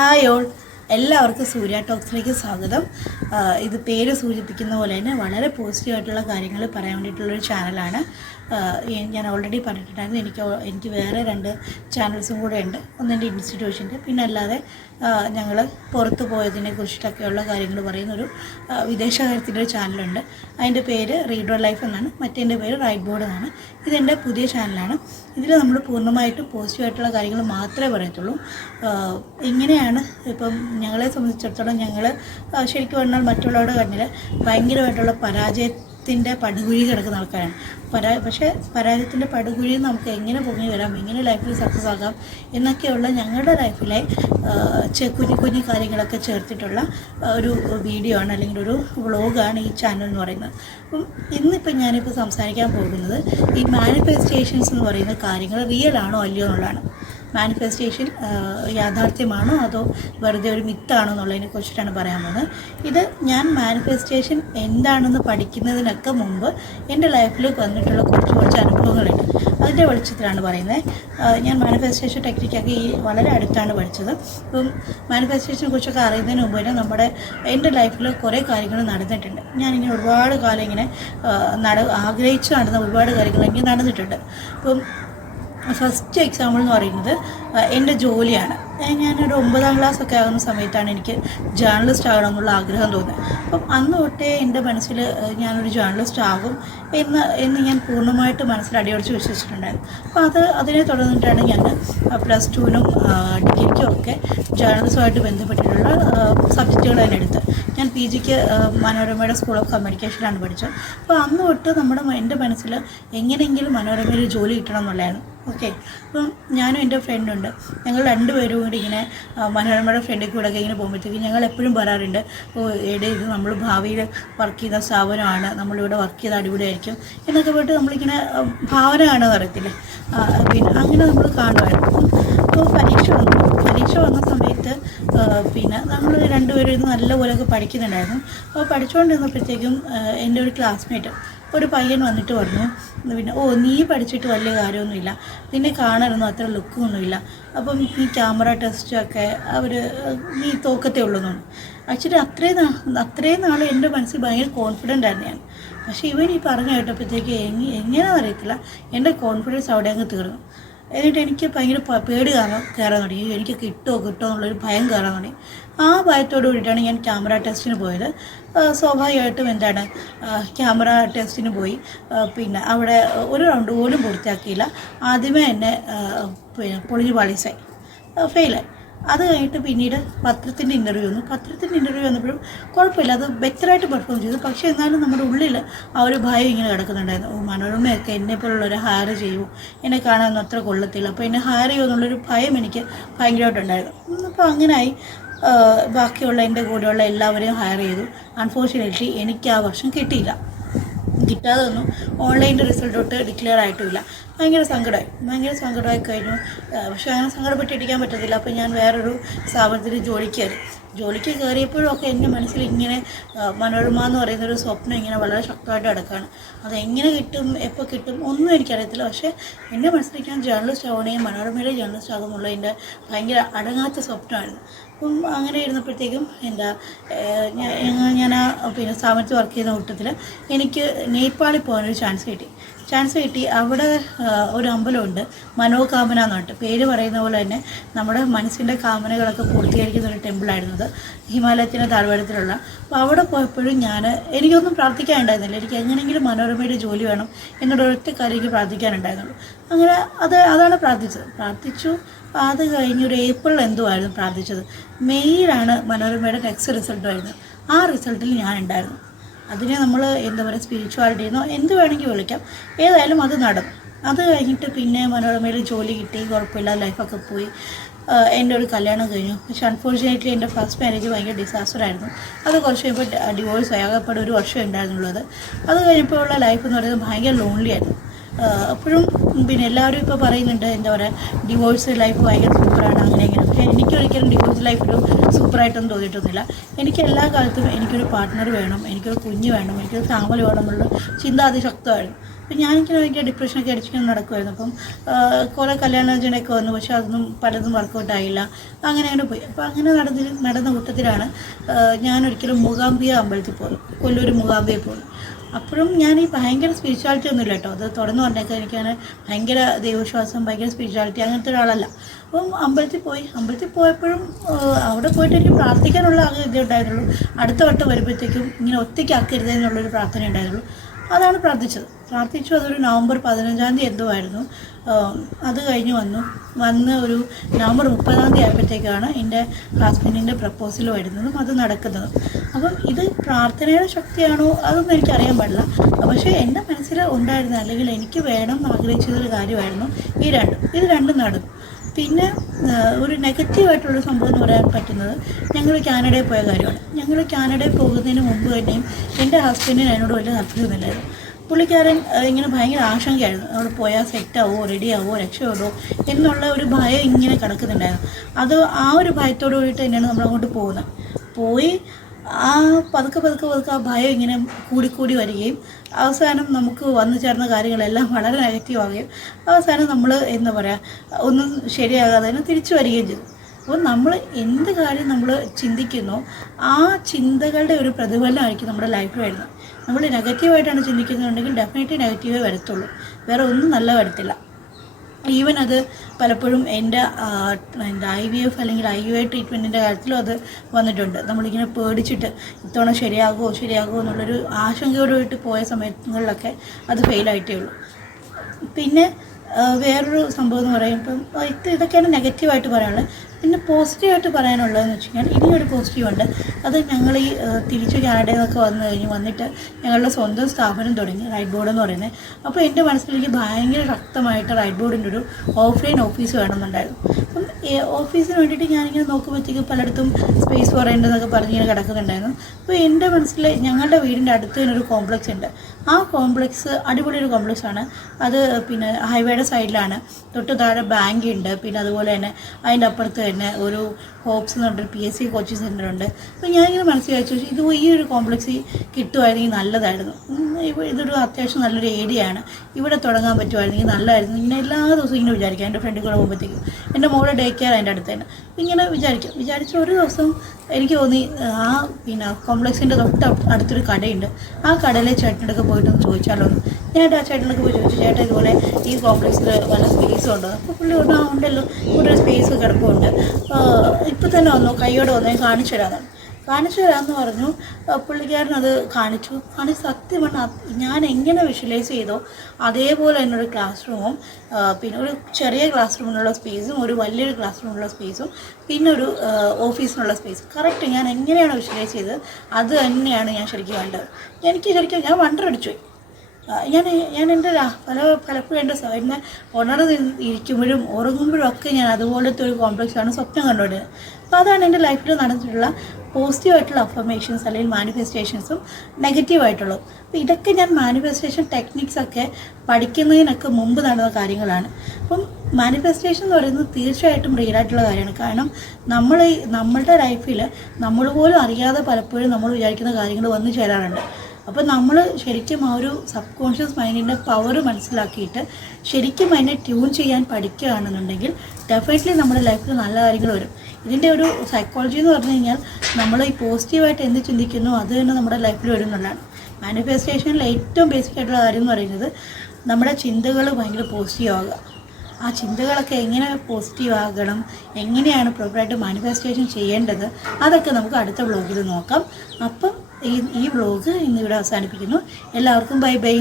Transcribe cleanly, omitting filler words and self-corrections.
Hi all, എല്ലാവർക്കും സൂര്യ ടോക്സിലേക്ക് സ്വാഗതം. ഇത് പേര് സൂചിപ്പിക്കുന്ന പോലെ തന്നെ വളരെ പോസിറ്റീവായിട്ടുള്ള കാര്യങ്ങൾ പറയാൻ വേണ്ടിയിട്ടുള്ളൊരു ചാനലാണ്. ഞാൻ ഓൾറെഡി പറഞ്ഞിട്ടുണ്ടായിരുന്നു, എനിക്ക് വേറെ 2 ചാനൽസും കൂടെ ഉണ്ട്. ഒന്നെൻ്റെ ഇൻസ്റ്റിറ്റ്യൂഷൻ്റെ, പിന്നെ അല്ലാതെ ഞങ്ങൾ പുറത്ത് പോയതിനെ കുറിച്ചിട്ടൊക്കെയുള്ള കാര്യങ്ങൾ പറയുന്നൊരു വിദേശകാര്യത്തിൻ്റെ ഒരു ചാനലുണ്ട്. അതിൻ്റെ പേര് റീഡർ ലൈഫ് എന്നാണ്, മറ്റേൻ്റെ പേര് റൈറ്റ് ബോർഡ് എന്നാണ്. ഇതെൻ്റെ പുതിയ ചാനലാണ്. ഇതിൽ നമ്മൾ പൂർണ്ണമായിട്ടും പോസിറ്റീവായിട്ടുള്ള കാര്യങ്ങൾ മാത്രമേ പറയത്തുള്ളൂ. ഇങ്ങനെയാണ് ഇപ്പം ഞങ്ങളെ സംബന്ധിച്ചിടത്തോളം ഞങ്ങൾ ശരിക്കും പറഞ്ഞാൽ മറ്റുള്ളവരുടെ കണ്ണിൽ ഭയങ്കരമായിട്ടുള്ള പരാജയത്തിൻ്റെ പടുകുഴി കിടക്കുന്ന ആൾക്കാരാണ്. പക്ഷേ പരാജയത്തിൻ്റെ പടുകുഴിയിൽ നമുക്ക് എങ്ങനെ പൊങ്ങി വരാം, എങ്ങനെ ലൈഫിൽ സക്സസ് ആകാം എന്നൊക്കെയുള്ള ഞങ്ങളുടെ ലൈഫിലെ കുഞ്ഞു കുഞ്ഞു കാര്യങ്ങളൊക്കെ ചേർത്തിട്ടുള്ള ഒരു വീഡിയോ ആണ്, അല്ലെങ്കിൽ ഒരു വ്ളോഗാണ് ഈ ചാനൽ എന്ന് പറയുന്നത്. അപ്പം ഇന്നിപ്പം ഞാനിപ്പോൾ സംസാരിക്കാൻ പോകുന്നത് ഈ മാനിഫെസ്റ്റേഷൻസ് എന്ന് പറയുന്ന കാര്യങ്ങൾ റിയൽ ആണോ അല്ലയോ എന്നുള്ളതാണ്. മാനിഫെസ്റ്റേഷൻ യാഥാർത്ഥ്യമാണോ അതോ വെറുതെ ഒരു മിത്താണോ എന്നുള്ളതിനെ കുറിച്ചിട്ടാണ് പറയാൻ പോകുന്നത്. ഇത് ഞാൻ മാനിഫെസ്റ്റേഷൻ എന്താണെന്ന് പഠിക്കുന്നതിനൊക്കെ മുമ്പ് എൻ്റെ ലൈഫിൽ വന്നിട്ടുള്ള കുറച്ച് അനുഭവങ്ങളുണ്ട്. അതിൻ്റെ വെളിച്ചത്തിലാണ് പറയുന്നത്. ഞാൻ മാനിഫെസ്റ്റേഷൻ ടെക്നിക്കൊക്കെ വളരെ അടുത്താണ് പഠിച്ചത്. അപ്പം മാനിഫെസ്റ്റേഷനെ കുറിച്ചൊക്കെ അറിയുന്നതിന് മുമ്പ് തന്നെ എൻ്റെ ലൈഫിൽ കുറേ കാര്യങ്ങൾ നടന്നിട്ടുണ്ട്. ഞാനിങ്ങനെ ഒരുപാട് കാലം ഇങ്ങനെ ആഗ്രഹിച്ച് നടന്ന ഒരുപാട് കാര്യങ്ങൾ എനിക്ക് നടന്നിട്ടുണ്ട്. അപ്പം ഫസ്റ്റ് എക്സാമ്പിൾ എന്ന് പറയുന്നത് എൻ്റെ ജോലിയാണ്. ഞാനൊരു 9ാം ക്ലാസ്സൊക്കെ ആകുന്ന സമയത്താണ് എനിക്ക് ജേർണലിസ്റ്റ് ആകണമെന്നുള്ള ആഗ്രഹം തോന്നുന്നത്. അപ്പം അന്ന് തൊട്ടേ എൻ്റെ മനസ്സിൽ ഞാനൊരു ജേർണലിസ്റ്റ് ആകും എന്ന് ഞാൻ പൂർണ്ണമായിട്ട് മനസ്സിൽ അടിയുറച്ച് വിശ്വസിച്ചിട്ടുണ്ടായിരുന്നു. അപ്പോൾ അതിനെ തുടർന്നിട്ടാണ് ഞാൻ +2നും ഡിഗ്രിക്കും ഒക്കെ ജേർണലിസമായിട്ട് ബന്ധപ്പെട്ടിട്ടുള്ള സബ്ജക്റ്റുകൾ തന്നെ എടുത്ത് ഞാൻ PGക്ക് മനോരമയുടെ സ്കൂൾ ഓഫ് കമ്മ്യൂണിക്കേഷനിലാണ് പഠിച്ചത്. അപ്പോൾ അന്ന് തൊട്ട് എൻ്റെ മനസ്സിൽ എങ്ങനെയെങ്കിലും മനോരമയിൽ ജോലി കിട്ടണം എന്നുള്ളതാണ്. ഓക്കെ, അപ്പം ഞാനും എൻ്റെ ഫ്രണ്ടുണ്ട്, ഞങ്ങൾ 2 പേരും കൂടി ഇങ്ങനെ മനോരമയുടെ ഫ്രണ്ടിൽ കൂടെ ഒക്കെ ഇങ്ങനെ പോകുമ്പോഴത്തേക്കും ഞങ്ങൾ എപ്പോഴും പറയാറുണ്ട്, ഇത് നമ്മൾ ഭാവിയിൽ വർക്ക് ചെയ്യുന്ന സ്ഥാപനമാണ്, നമ്മളിവിടെ വർക്ക് ചെയ്ത് അടിപൊളിയായിരിക്കും എന്നൊക്കെ പോയിട്ട് നമ്മളിങ്ങനെ ഭാവന കാണുമെന്ന് അറിയത്തില്ലേ. പിന്നെ അങ്ങനെ നമ്മൾ കാണുമായിരുന്നു. അപ്പോൾ പരീക്ഷ വന്ന സമയത്ത് പിന്നെ നമ്മൾ 2 പേരും ഇന്ന് നല്ലപോലെയൊക്കെ പഠിക്കുന്നുണ്ടായിരുന്നു. അപ്പോൾ പഠിച്ചുകൊണ്ടിരുന്നപ്പോഴത്തേക്കും എൻ്റെ ഒരു ക്ലാസ്മേറ്റ് ഒരു പയ്യൻ വന്നിട്ട് പറഞ്ഞു, പിന്നെ നീ പഠിച്ചിട്ട് വലിയ കാര്യമൊന്നുമില്ല, നിന്നെ കാണാനൊന്നും അത്ര ലുക്കൊന്നുമില്ല, അപ്പം ഈ ക്യാമറ ടെസ്റ്റൊക്കെ നീ തോക്കത്തേ ഉള്ളൂ എന്നാണ്. ആക്ച്വലി അത്രയും നാൾ എൻ്റെ മനസ്സിൽ ഭയങ്കര കോൺഫിഡൻ്റ് ആയിരുന്നു ഞാൻ. പക്ഷേ ഇവൻ ഈ പറഞ്ഞു കേട്ടപ്പോഴത്തേക്ക് എങ്ങനെയാണെന്ന് അറിയത്തില്ല, എൻ്റെ കോൺഫിഡൻസ് അവിടെ അങ്ങ് തീർന്നു. എന്നിട്ട് എനിക്ക് ഭയങ്കര പേടി കയറാൻ തുടങ്ങി. എനിക്ക് കിട്ടുമോ എന്നുള്ളൊരു ഭയം കയറാൻ തുടങ്ങി. ആ ഭയത്തോടു കൂടിയിട്ടാണ് ഞാൻ ക്യാമറ ടെസ്റ്റിന് പോയത്. സ്വാഭാവികമായിട്ടും ക്യാമറ ടെസ്റ്റിന് പോയി. പിന്നെ അവിടെ ഒരു റൗണ്ട് പോലും പൂർത്തിയാക്കിയില്ല. ആദ്യമേ എന്നെ പൊളിഞ്ഞ് പാളീസായി, ഫെയിലായി. അത് കഴിഞ്ഞിട്ട് പിന്നീട് പത്രത്തിൻ്റെ ഇൻ്റർവ്യൂ വന്നപ്പോഴും കുഴപ്പമില്ല, അത് ബെറ്ററായിട്ട് പെർഫോം ചെയ്തു. പക്ഷേ എന്നാലും നമ്മുടെ ഉള്ളിൽ ആ ഒരു ഭയം ഇങ്ങനെ കിടക്കുന്നുണ്ടായിരുന്നു. മനോരമയൊക്കെ എന്നെപ്പോലുള്ളവരെ ഹയർ ചെയ്യുമോ, എന്നെ കാണാനൊന്നും അത്ര കൊള്ളത്തില്ല, അപ്പോൾ എന്നെ ഹയർ ചെയ്യുമോ എന്നുള്ളൊരു ഭയം എനിക്ക് ഭയങ്കരമായിട്ടുണ്ടായിരുന്നു. അപ്പോൾ അങ്ങനെയായി ബാക്കിയുള്ള എൻ്റെ കൂടെയുള്ള എല്ലാവരെയും ഹയർ ചെയ്തു. അൺഫോർച്യുനേറ്റ്ലി എനിക്ക് ആ വർഷം കിട്ടാതെ വന്നു. ഓൺലൈൻ്റെ റിസൾട്ട് തൊട്ട് ഡിക്ലെയർ ആയിട്ടുമില്ല. ഭയങ്കര സങ്കടമായി കഴിഞ്ഞു. പക്ഷേ അങ്ങനെ സങ്കടപ്പെട്ടിരിക്കാൻ പറ്റത്തില്ല. അപ്പോൾ ഞാൻ വേറൊരു സ്ഥാപനത്തിൽ ജോലിക്ക് കയറിയപ്പോഴും ഒക്കെ എൻ്റെ മനസ്സിൽ ഇങ്ങനെ മനോരമ എന്ന് പറയുന്നൊരു സ്വപ്നം ഇങ്ങനെ വളരെ ശക്തമായിട്ട് കിടക്കുകയാണ്. അതെങ്ങനെ കിട്ടും, എപ്പോൾ കിട്ടും ഒന്നും എനിക്കറിയത്തില്ല. പക്ഷേ എൻ്റെ മനസ്സിലേക്ക് ഞാൻ ജേർണലിസ്റ്റ് ആവണമെങ്കിൽ മനോരമയിലെ ജേർണലിസ്റ്റ് ആകുമെന്നുള്ളതിൻ്റെ ഭയങ്കര അടങ്ങാത്ത സ്വപ്നമായിരുന്നു. അപ്പം അങ്ങനെ ഇരുന്നപ്പോഴത്തേക്കും ഞാൻ പിന്നെ സ്ഥാപനത്തിൽ വർക്ക് ചെയ്യുന്ന കൂട്ടത്തിൽ എനിക്ക് നേപ്പാളിൽ പോകാനൊരു ചാൻസ് കിട്ടി. അവിടെ ഒരു അമ്പലമുണ്ട്, മനോകാമന എന്ന് പറഞ്ഞിട്ട്. പേര് പറയുന്ന പോലെ തന്നെ നമ്മുടെ മനസ്സിൻ്റെ കാമനകളൊക്കെ പൂർത്തീകരിക്കുന്ന ഒരു ടെമ്പിളായിരുന്നു അത്, ഹിമാലയത്തിൻ്റെ താഴ്വാരത്തിലുള്ള. അപ്പോൾ അവിടെ പോയപ്പോഴും എനിക്കൊന്നും പ്രാർത്ഥിക്കാനുണ്ടായിരുന്നില്ല. എനിക്ക് എങ്ങനെയെങ്കിലും മനോരമയുടെ ജോലി വേണം എന്നൊരു ഒറ്റ കാര്യം എനിക്ക് പ്രാർത്ഥിക്കാനുണ്ടായിരുന്നുള്ളൂ. അങ്ങനെ അതാണ് പ്രാർത്ഥിച്ചു. അത് കഴിഞ്ഞൊരു ഏപ്രിൽ ആയിരുന്നു പ്രാർത്ഥിച്ചത്. മെയ്യിലാണ് മനോരമയുടെ നെക്സ്റ്റ് റിസൾട്ട് വരുന്നത്. ആ റിസൾട്ടിൽ ഞാൻ ഉണ്ടായിരുന്നു. അതിനെ നമ്മൾ സ്പിരിച്വാലിറ്റി എന്നോ എന്ത് വേണമെങ്കിൽ വിളിക്കാം. ഏതായാലും അത് നടന്നു. അത് കഴിഞ്ഞിട്ട് പിന്നെ മനോരമയിൽ ജോലി കിട്ടി, കുഴപ്പമില്ല, ലൈഫൊക്കെ പോയി. എൻ്റെ ഒരു കല്യാണം കഴിഞ്ഞു. പക്ഷെ അൺഫോർച്യുനേറ്റ്ലി എൻ്റെ ഫസ്റ്റ് മാരേജ് ഭയങ്കര ഡിസാസ്റ്റർ ആയിരുന്നു. അത് കുറച്ച് കഴിയുമ്പോൾ ഡിവോഴ്സ് ആയി. ആകെപ്പാടെ ഒരു വർഷം ഉണ്ടായിരുന്നുള്ളത്. അത് കഴിഞ്ഞപ്പോഴുള്ള ലൈഫ് എന്ന് പറയുന്നത് ഭയങ്കര ലോൺലി ആയിരുന്നു. അപ്പോഴും പിന്നെ എല്ലാവരും ഇപ്പോൾ പറയുന്നുണ്ട്, ഡിവോഴ്സ് ലൈഫ് ഭയങ്കര സൂപ്പറാണ്, അങ്ങനെ ഇങ്ങനെ. പക്ഷേ എനിക്കൊരിക്കലും ഡിവോഴ്സ് ലൈഫ് ഒരു സൂപ്പറായിട്ടൊന്നും തോന്നിയിട്ടൊന്നുമില്ല. എനിക്ക് എല്ലാ കാലത്തും എനിക്കൊരു പാർട്ട്ണർ വേണം, എനിക്കൊരു കുഞ്ഞ് വേണം, എനിക്കൊരു ഫാമിലി വേണം എന്നുള്ള ചിന്ത അതിശക്തമായിരുന്നു. അപ്പം ഞാനിങ്ങനെ ഭയങ്കര ഡിപ്രഷനൊക്കെ അടിച്ചിങ്ങനെ നടക്കുമായിരുന്നു. അപ്പം കുറേ കല്യാണാലോചനയൊക്കെ വന്നു, പക്ഷെ അതൊന്നും പലതും വർക്കൗട്ടായില്ല. അങ്ങനെ പോയി. അപ്പോൾ അങ്ങനെ നടന്ന കൂട്ടത്തിലാണ് ഞാനൊരിക്കലും മൂകാംബിക അമ്പലത്തിൽ പോകുന്നു, കൊല്ലൂർ മൂകാംബികയിൽ പോകുന്നു. അപ്പോഴും ഞാൻ ഈ ഭയങ്കര സ്പിരിച്വാലിറ്റി ഒന്നുമില്ല കേട്ടോ, അത് തുറന്നു പറഞ്ഞേക്കാൻ എനിക്കങ്ങനെ ഭയങ്കര ദൈവവിശ്വാസം, ഭയങ്കര സ്പിരിച്വാലിറ്റി അങ്ങനത്തെ ഒരാളല്ല. അപ്പം അമ്പലത്തിൽ പോയപ്പോഴും അവിടെ പോയിട്ട് എനിക്ക് പ്രാർത്ഥിക്കാനുള്ള ആകെ ഇതേ ഉണ്ടായിരുന്നുള്ളൂ. അടുത്ത വട്ടം വരുമ്പോഴത്തേക്കും ഇങ്ങനെ ഒറ്റയ്ക്കാക്കരുത് എന്നുള്ളൊരു പ്രാർത്ഥന ഉണ്ടായിരുന്നുള്ളൂ. അതാണ് പ്രാർത്ഥിച്ചു. അതൊരു നവംബർ 15 എന്തോ ആയിരുന്നു. അത് കഴിഞ്ഞ് വന്ന് ഒരു നവംബർ 30 ആയപ്പോഴത്തേക്കാണ് എൻ്റെ ഹസ്ബൻഡിൻ്റെ പ്രപ്പോസൽ വരുന്നതും അത് നടക്കുന്നതും. അപ്പം ഇത് പ്രാർത്ഥനയുടെ ശക്തിയാണോ അതൊന്നും എനിക്കറിയാൻ പാടില്ല. പക്ഷേ എൻ്റെ മനസ്സിൽ ഉണ്ടായിരുന്ന, അല്ലെങ്കിൽ എനിക്ക് വേണം എന്ന് ആഗ്രഹിച്ചതൊരു കാര്യമായിരുന്നു ഇത് രണ്ടും നടന്നു. പിന്നെ ഒരു നെഗറ്റീവായിട്ടുള്ള സംഭവം എന്ന് പറയാൻ പറ്റുന്നത്, ഞങ്ങൾ കാനഡയിൽ പോയ കാര്യമാണ്. ഞങ്ങൾ കാനഡയിൽ പോകുന്നതിന് മുമ്പ് തന്നെയും എൻ്റെ ഹസ്ബൻഡിന് എന്നോട് വലിയ താല്പര്യമൊന്നുമില്ലായിരുന്നു. പുള്ളിക്കാരൻ ഇങ്ങനെ ഭയങ്കര ആശങ്കയായിരുന്നു, അവിടെ പോയാൽ സെറ്റാവോ, റെഡിയാവോ, രക്ഷപ്പെടോ എന്നുള്ള ഒരു ഭയം ഇങ്ങനെ കിടക്കുന്നുണ്ടായിരുന്നു. അത് ആ ഒരു ഭയത്തോടു കൂടിയിട്ട് തന്നെയാണ് നമ്മളങ്ങോട്ട് പോയി ആ പതുക്കെ ആ ഭയം ഇങ്ങനെ കൂടിക്കൂടി വരികയും അവസാനം നമുക്ക് വന്നു ചേർന്ന കാര്യങ്ങളെല്ലാം വളരെ നെഗറ്റീവാകുകയും അവസാനം നമ്മൾ എന്താ പറയുക ഒന്നും ശരിയാകാതെ തന്നെ തിരിച്ചു വരികയും ചെയ്തു. അപ്പോൾ നമ്മൾ എന്ത് കാര്യം നമ്മൾ ചിന്തിക്കുന്നോ ആ ചിന്തകളുടെ ഒരു പ്രതിഫലനമായിരിക്കും നമ്മുടെ ലൈഫിൽ വരുന്നത്. നമ്മൾ നെഗറ്റീവായിട്ടാണ് ചിന്തിക്കുന്നുണ്ടെങ്കിൽ ഡെഫിനറ്റ്ലി നെഗറ്റീവേ വരത്തുള്ളൂ, വേറെ ഒന്നും നല്ല വരത്തില്ല. ഈവൻ അത് പലപ്പോഴും എൻ്റെ IVF അല്ലെങ്കിൽ IUI ട്രീറ്റ്മെൻറ്റിൻ്റെ കാര്യത്തിലും അത് വന്നിട്ടുണ്ട്. നമ്മളിങ്ങനെ പേടിച്ചിട്ട് ഇത്തവണ ശരിയാകുമോ എന്നുള്ളൊരു ആശങ്കയോടുകൂടി പോയ സമയങ്ങളിലൊക്കെ അത് ഫെയിലായിട്ടേ ഉള്ളൂ. പിന്നെ വേറൊരു സംഭവം എന്ന് പറയുമ്പം ഇതൊക്കെയാണ് നെഗറ്റീവായിട്ട് പറയാനുള്ളത്. പിന്നെ പോസിറ്റീവായിട്ട് പറയാനുള്ളതെന്ന് വെച്ച് കഴിഞ്ഞാൽ ഇനിയൊരു പോസിറ്റീവുണ്ട്. അത് ഞങ്ങൾ ഈ തിരിച്ച് കാനഡയിൽ നിന്നൊക്കെ വന്നിട്ട് ഞങ്ങളുടെ സ്വന്തം സ്ഥാപനം തുടങ്ങി, റൈറ്റ് ബോർഡ് എന്ന് പറയുന്നത്. അപ്പോൾ എൻ്റെ മനസ്സിലേക്ക് ഭയങ്കര ശക്തമായിട്ട് റൈറ്റ് ബോർഡിൻ്റെ ഒരു ഓഫ്ലൈൻ ഓഫീസ് വേണമെന്നുണ്ടായിരുന്നു. അപ്പം ഓഫീസിന് വേണ്ടിയിട്ട് ഞാനിങ്ങനെ നോക്കുമ്പോഴത്തേക്കും പലയിടത്തും സ്പേസ് പറയേണ്ടതെന്നൊക്കെ പറഞ്ഞിങ്ങനെ കിടക്കുന്നുണ്ടായിരുന്നു. അപ്പോൾ എൻ്റെ മനസ്സിൽ ഞങ്ങളുടെ വീടിൻ്റെ അടുത്ത് തന്നെ ഒരു കോംപ്ലക്സ് ഉണ്ട്. ആ കോംപ്ലക്സ് അടിപൊളി ഒരു കോംപ്ലക്സാണ്. അത് പിന്നെ ഹൈവേയുടെ സൈഡിലാണ്. തൊട്ട് താഴെ ബാങ്ക് ഉണ്ട്. പിന്നെ അതുപോലെ തന്നെ അതിൻ്റെ അപ്പുറത്ത് തന്നെ ഒരു ഹോപ്സ് എന്ന് പറഞ്ഞൊരു PSC കോച്ചിങ് സെൻ്റർ ഉണ്ട്. അപ്പോൾ ഞാനിങ്ങനെ മനസ്സിൽ വിചാരിച്ചു ഈ ഒരു കോംപ്ലക്സ് കിട്ടുമായിരുന്നെങ്കിൽ നല്ലതായിരുന്നു. ഇതൊരു അത്യാവശ്യം നല്ലൊരു ഏരിയയാണ്, ഇവിടെ തുടങ്ങാൻ പറ്റുമായിരുന്നെങ്കിൽ നല്ലതായിരുന്നു. ഇങ്ങനെ എല്ലാ ദിവസവും ഇങ്ങനെ വിചാരിക്കാം. എൻ്റെ ഫ്രണ്ടിൽ കൂടെ പോകുമ്പോഴത്തേക്കും എൻ്റെ മോളുടെ ഡേ കെയർ അതിൻ്റെ അടുത്ത് തന്നെ ഇങ്ങനെ വിചാരിച്ച ഒരു ദിവസം എനിക്ക് തോന്നി പിന്നെ കോംപ്ലക്സിൻ്റെ അടുത്തൊരു കടയുണ്ട്. ആ കടയിലെ ചേട്ടനൊക്കെ പോയിട്ടൊന്ന് ചോദിച്ചാലോ എന്ന്. ഞാൻ ആ ചേട്ടനൊക്കെ പോയി ചോദിച്ചു, ചേട്ടാ ഇതുപോലെ ഈ കോംപ്ലക്സിൽ വല്ല സ്പേസും ഉണ്ടോ? അപ്പോൾ പുള്ളി ഉണ്ടല്ലോ, ഇവിടെ ഒരു സ്പേസ് കിടപ്പുണ്ട്, ഇപ്പോൾ തന്നെ വന്നു, കൈയോടെ വന്നു, ഞാൻ കാണിച്ചു തരാമെന്ന് പറഞ്ഞു. പുള്ളിക്കാരനത് കാണിച്ചു സത്യം പറഞ്ഞാൽ ഞാൻ എങ്ങനെ വിഷ്വലൈസ് ചെയ്തോ അതേപോലെ തന്നെ ഒരു ക്ലാസ് റൂമും, പിന്നെ ഒരു ചെറിയ ക്ലാസ് റൂമിനുള്ള സ്പേസും, ഒരു വലിയൊരു ക്ലാസ് റൂമിനുള്ള സ്പേസും, പിന്നെ ഒരു ഓഫീസിനുള്ള സ്പേസ് കറക്റ്റ് ഞാൻ എങ്ങനെയാണ് വിഷ്വലൈസ് ചെയ്തത് അത് തന്നെയാണ് ഞാൻ ശരിക്കും കണ്ടത്. ഞാൻ വണ്ടറടിച്ചു പോയി. ഞാൻ എൻ്റെ പലപ്പോഴും എൻ്റെ എന്നെ ഉണർന്ന് ഇരിക്കുമ്പോഴും ഉറങ്ങുമ്പോഴും ഒക്കെ ഞാൻ അതുപോലത്തെ ഒരു കോംപ്ലക്സാണ് സ്വപ്നം കണ്ടുകൊണ്ടിരുന്നത്. അപ്പോൾ അതാണ് എൻ്റെ ലൈഫിൽ നടന്നിട്ടുള്ള പോസിറ്റീവായിട്ടുള്ള അഫർമേഷൻസ് അല്ലെങ്കിൽ മാനിഫെസ്റ്റേഷൻസും നെഗറ്റീവായിട്ടുള്ളതും. അപ്പോൾ ഇതൊക്കെ ഞാൻ മാനിഫെസ്റ്റേഷൻ ടെക്നിക്സൊക്കെ പഠിക്കുന്നതിനൊക്കെ മുമ്പ് നടന്ന കാര്യങ്ങളാണ്. അപ്പം മാനിഫെസ്റ്റേഷൻ എന്ന് പറയുന്നത് തീർച്ചയായിട്ടും റിയലായിട്ടുള്ള കാര്യമാണ്. കാരണം നമ്മളുടെ ലൈഫിൽ നമ്മൾ പോലും അറിയാതെ പലപ്പോഴും നമ്മൾ വിചാരിക്കുന്ന കാര്യങ്ങൾ വന്നു ചേരാറുണ്ട്. അപ്പോൾ നമ്മൾ ശരിക്കും ആ ഒരു സബ് കോൺഷ്യസ് മൈൻഡിൻ്റെ പവർ മനസ്സിലാക്കിയിട്ട് ശരിക്കും അതിനെ ട്യൂൺ ചെയ്യാൻ പഠിക്കുകയാണെന്നുണ്ടെങ്കിൽ ഡെഫിനറ്റ്ലി നമ്മുടെ ലൈഫിൽ നല്ല കാര്യങ്ങൾ വരും. ഇതിൻ്റെ ഒരു സൈക്കോളജി എന്ന് പറഞ്ഞു കഴിഞ്ഞാൽ നമ്മൾ ഈ പോസിറ്റീവായിട്ട് എന്ത് ചിന്തിക്കുന്നു അത് തന്നെ നമ്മുടെ ലൈഫിൽ വരും എന്നുള്ളതാണ്. മാനിഫെസ്റ്റേഷനിൽ ഏറ്റവും ബേസിക് ആയിട്ടുള്ള കാര്യം എന്ന് പറയുന്നത് നമ്മുടെ ചിന്തകൾ ഭയങ്കര പോസിറ്റീവ് ആകുക. ആ ചിന്തകളൊക്കെ എങ്ങനെ പോസിറ്റീവ് ആകണം, എങ്ങനെയാണ് പ്രോപ്പറായിട്ട് മാനിഫെസ്റ്റേഷൻ ചെയ്യേണ്ടത്, അതൊക്കെ നമുക്ക് അടുത്ത വ്ളോഗിൽ നോക്കാം. അപ്പം ഈ വ്ളോഗ് ഇന്നിവിടെ അവസാനിപ്പിക്കുന്നു. എല്ലാവർക്കും ബൈ.